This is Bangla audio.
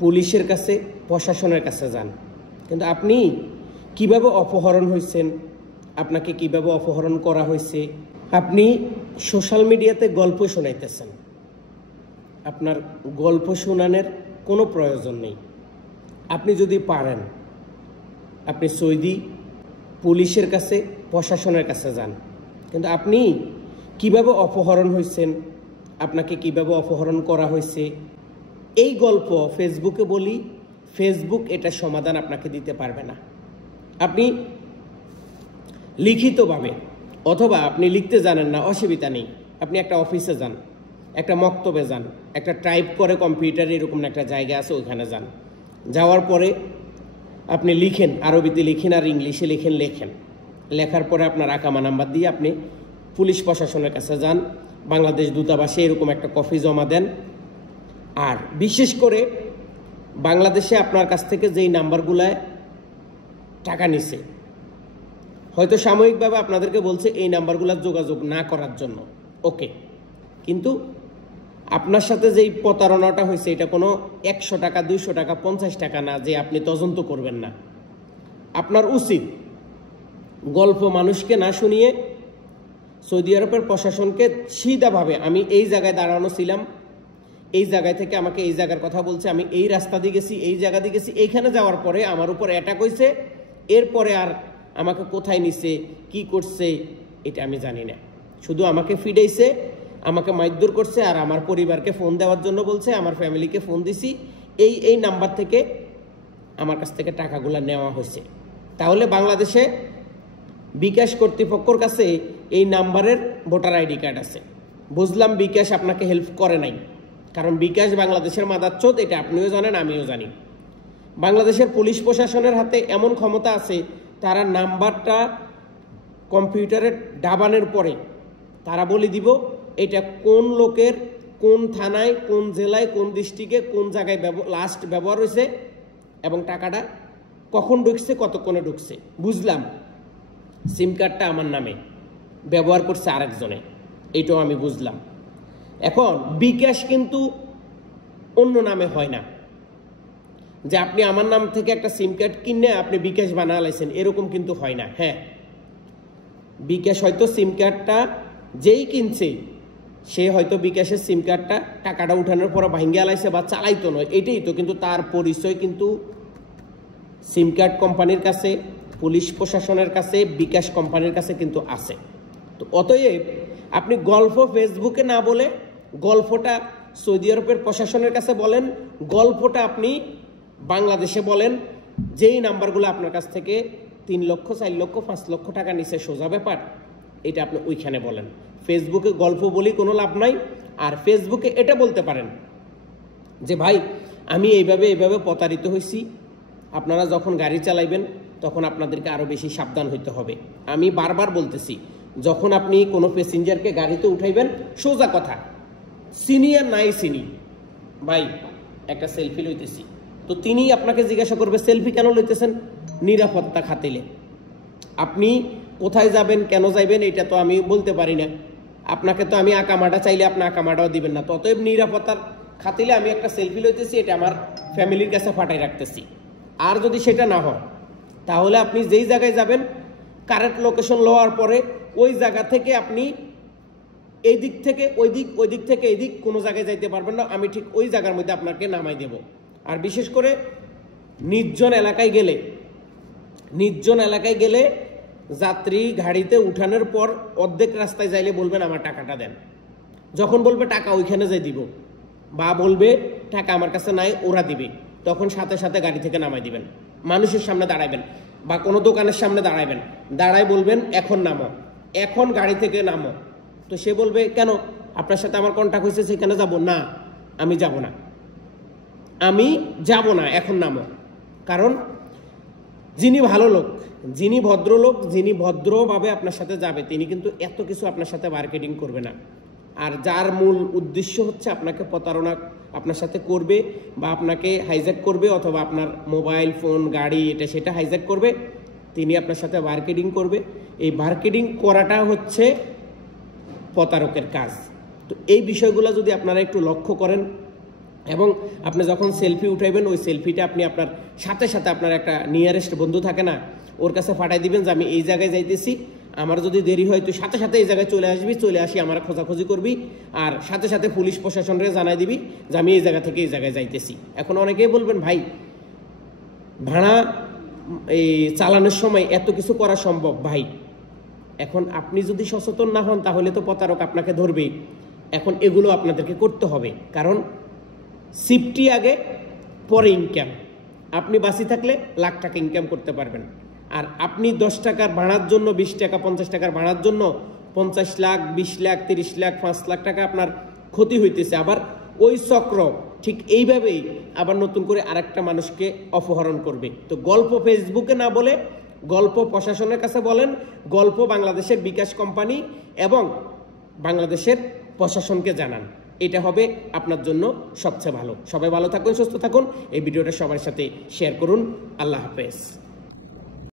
পুলিশের কাছে, প্রশাসনের কাছে যান, কিন্তু আপনি কিভাবে অপহরণ হয়েছেন, আপনাকে কিভাবে অপহরণ করা হয়েছে, আপনি সোশ্যাল মিডিয়াতে গল্প শোনাইতেছেন। আপনার গল্প শোনানোর কোনো প্রয়োজন নেই। আপনি যদি পারেন আপনি সৌদি পুলিশের কাছে, প্রশাসনের কাছে যান, কিন্তু আপনি কিভাবে অপহরণ হয়েছেন, আপনাকে কিভাবে অপহরণ করা হয়েছে, এই গল্প ফেসবুকে বলি, ফেসবুক এটা সমাধান আপনাকে দিতে পারবে না। আপনি লিখিতভাবে, অথবা আপনি লিখতে জানেন না, অসুবিধা নেই, আপনি একটা অফিসে যান, একটা মক্তবে যান, একটা টাইপ করে কম্পিউটারে এরকম একটা জায়গা আছে, ওইখানে যান। যাওয়ার পরে আপনি লিখেন, আরবিতে লিখেন আর ইংলিশে লেখেন। লেখার পরে আপনার আকামা নাম্বার দিয়ে আপনি পুলিশ প্রশাসনের কাছে যান, বাংলাদেশ দূতাবাসে এরকম একটা কপি জমা দেন। আর বিশেষ করে বাংলাদেশে আপনার কাছ থেকে যেই নাম্বারগুলায় টাকা নিছে, হয়তো সাময়িকভাবে আপনাদেরকে বলছে এই নাম্বারগুলোর যোগাযোগ না করার জন্য, ওকে, কিন্তু আপনার সাথে যেই প্রতারণাটা হয়েছে এটা কোনো 100 টাকা, 200 টাকা, 50 টাকা না যে আপনি তদন্ত করবেন না। আপনার উচিত গল্প মানুষকে না শুনিয়ে সৌদি আরবের প্রশাসনকে সিধাভাবে, আমি এই জায়গায় দাঁড়ানো ছিলাম, এই জায়গায় থেকে আমাকে এই জায়গার কথা বলছে, আমি এই রাস্তা দিয়ে গেছি, এই জায়গা দিয়ে গেছি, এইখানে যাওয়ার পরে আমার উপর অ্যাটাক হয়েছে, এরপরে আর আমাকে কোথায় নিছে, কি করছে এটা আমি জানি না। শুধু আমাকে ফিডাইছে, আমাকে মারধর করছে, আর আমার পরিবারকে ফোন দেওয়ার জন্য বলছে, আমার ফ্যামিলিকে ফোন দিছি, এই নাম্বার থেকে আমার কাছ থেকে টাকাগুলো নেওয়া হয়েছে। তাহলে বাংলাদেশে বিকাশ কর্তৃপক্ষের কাছে এই নাম্বারের ভোটার আইডি কার্ড আছে। বুঝলাম বিকাশ আপনাকে হেল্প করে নাই, কারণ বিকাশ বাংলাদেশের মাদারচোদ, এটা আপনিও জানেন, আমিও জানি। বাংলাদেশের পুলিশ প্রশাসনের হাতে এমন ক্ষমতা আছে, তারা নাম্বারটা কম্পিউটারে ডাবানোর পরে তারা বলে দিব এটা কোন লোকের, কোন থানায়, কোন জেলায়, কোন ডিস্ট্রিক্টে, কোন জায়গায় লাস্ট ব্যবহার হয়েছে, এবং টাকাটা কখন ঢুকছে, কতক্ষণে ঢুকছে। বুঝলাম সিম কার্ডটা আমার নামে, ব্যবহার করছে আরেকজনে, এইটাও আমি বুঝলাম। এখন বিকাশ কিন্তু অন্য নামে হয় না, যে আপনি আমার নাম থেকে একটা সিম কার্ড কিনে আপনি বিকাশ বানালাইছেন, এরকম কিন্তু হয় না। হ্যাঁ, বিকাশ হয়তো সিম কার্ডটা যেই কিনছে সে হয়তো বিকাশের সিম কার্ডটা টাকাটা উঠানোর পর ভাঙ্গে আলাইছে বা চালাইতো নয়, এটাই তো, কিন্তু তার পরিচয় কিন্তু সিম কার্ড কোম্পানির কাছে, পুলিশ প্রশাসনের কাছে, বিকাশ কোম্পানির কাছে কিন্তু আছে। তো অতএব আপনি গল্প ফেসবুকে না বলে গল্পটা সৌদি আরবের প্রশাসনের কাছে বলেন, গল্পটা আপনি বাংলাদেশে বলেন, যেই নাম্বারগুলো আপনার কাছ থেকে 3 লক্ষ, 4 লক্ষ, 5 লক্ষ টাকা নিচে সোজা ব্যাপার, এটা আপনি ওইখানে বলেন। ফেসবুকে গল্প বলি কোনো লাভ নাই। আর ফেসবুকে এটা বলতে পারেন যে ভাই আমি এইভাবে প্রতারিত হয়েছি, আপনারা যখন গাড়ি চালাইবেন তখন আপনাদেরকে আরও বেশি সাবধান হইতে হবে। আমি বারবার বলতেছি, যখন আপনি কোনো প্যাসেঞ্জারকে গাড়িতে উঠাইবেন, সোজা কথা, চিনি আর নাই চিনি, ভাই একটা সেলফি লইতেছি, তো তিনি আপনাকে জিজ্ঞাসা করবে সেলফি কেন লইতেছেন, নিরাপত্তা খাতিলে। আপনি কোথায় যাবেন, কেন যাইবেন, এটা তো আমি বলতে পারি না, আপনাকে তো আমি আকামাটা চাইলে আপনি আকামাটাও দিবেন না। ততএব নিরাপত্তার খাতিলে আমি একটা সেলফি লইতেছি, এটা আমার ফ্যামিলির কাছে ফাটাই রাখতেছি। আর যদি সেটা না হয়, তাহলে আপনি যেই জায়গায় যাবেন কারেক্ট লোকেশন লওয়ার পরে ওই জায়গা থেকে আপনি এই দিক থেকে ওই দিক, ওই দিক থেকে এই দিক, কোনো জায়গায় যাইতে পারবেন না, আমি ঠিক ওই জায়গার মধ্যে আপনাকে নামাই দেব। আর বিশেষ করে নির্জন এলাকায় গেলে যাত্রী গাড়িতে উঠানোর পর অর্ধেক রাস্তায় যাইলে বলবেন আমার টাকাটা দেন। যখন বলবে টাকা ওইখানে যাই দিব, বা বলবে টাকা আমার কাছে নাই, ওরা দিবে, তখন সাথে সাথে গাড়ি থেকে নামাই দিবেন, মানুষের সামনে দাঁড়াইবেন বা কোনো দোকানের সামনে দাঁড়াইবেন, দাঁড়াই বলবেন এখন নামো, এখন গাড়ি থেকে নামো। তো সে বলবে কেন, আপনার সাথে আমার কন্ট্যাক্ট হয়েছে, সেখানে যাব না, আমি যাব না, এখন নামো। কারণ যিনি ভালো লোক, যিনি ভদ্রলোক, যিনি ভদ্রভাবে আপনার সাথে যাবে, তিনি কিন্তু এত কিছু আপনার সাথে মার্কেটিং করবে না। আর যার মূল উদ্দেশ্য হচ্ছে আপনাকে প্রতারণা আপনার সাথে করবে, বা আপনাকে হাইজ্যাক করবে, অথবা আপনার মোবাইল ফোন, গাড়ি, এটা সেটা হাইজ্যাক করবে, তিনি আপনার সাথে মার্কেটিং করবে। এই মার্কেটিং করাটা হচ্ছে প্রতারকের কাজ। তো এই বিষয়গুলো যদি আপনারা একটু লক্ষ্য করেন, এবং আপনি যখন সেলফি উঠাইবেন ওই সেলফিটা আপনি আপনার সাথে সাথে আপনার একটা নিয়ারেস্ট বন্ধু থাকে না, ওর কাছে পাঠাই দিবেন যে আমি এই জায়গায় যাইতেছি, আমার যদি দেরি হয় তুই সাথে সাথে এই জায়গায় চলে আসবি, চলে আসি আমার খোঁজাখুঁজি করবি, আর সাথে সাথে পুলিশ প্রশাসনকে জানাই দিবি যে আমি এই জায়গা থেকে এই জায়গায় যাইতেছি। এখন অনেকেই বলবেন ভাই ভাড়া এই চালানোর সময় এত কিছু করা সম্ভব? ভাই এখন আপনি যদি সচেতন না হন তাহলে তো প্রতারক আপনাকে ধরবে। এখন এগুলো আপনাদেরকে করতে হবে, কারণ সেফটি আগে, পরে ইনকাম। আপনি বাঁচি থাকলে লাখ টাকা ইনকাম করতে পারবেন, আর আপনি 10 টাকার ভাড়ার জন্য, 20 টাকা 50 টাকার ভাড়ার জন্য 50 লাখ 20 লাখ 30 লাখ 5 লাখ টাকা আপনার ক্ষতি হইতেছে। আবার ওই চক্র ঠিক এইভাবেই আবার নতুন করে আরেকটা মানুষকে অপহরণ করবে। তো গল্প ফেসবুকে না বলে গল্প প্রশাসনের কাছে বলেন, গল্প বাংলাদেশের বিকাশ কোম্পানি এবং বাংলাদেশের প্রশাসনকে জানান। এটা হবে আপনার জন্য সবচেয়ে ভালো। সবাই ভালো থাকুন, সুস্থ থাকুন। এই ভিডিওটা সবার সাথে শেয়ার করুন। আল্লাহ হাফেজ।